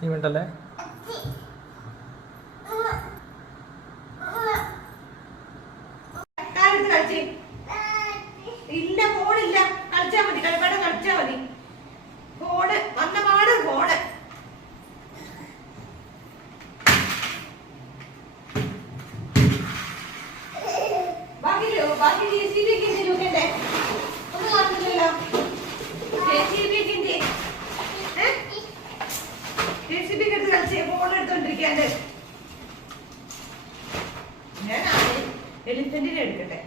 നീ വേണ്ടല്ലേ ഇല്ല ഫോണില്ല കളിച്ചാ മതി കളിപ്പാട കളിച്ചാ മതി ഫോണ് വന്ന പാട് ഫോണ് ബാക്കി JCB ഒന്നും കാണുന്നില്ലല്ലോ JCB എടുത്ത് കളിച്ചേ ഫോൺ എടുത്തോണ്ടിരിക്കാണ്ട് ഞാൻ എലിഫന്റിനെ എടുക്കട്ടെ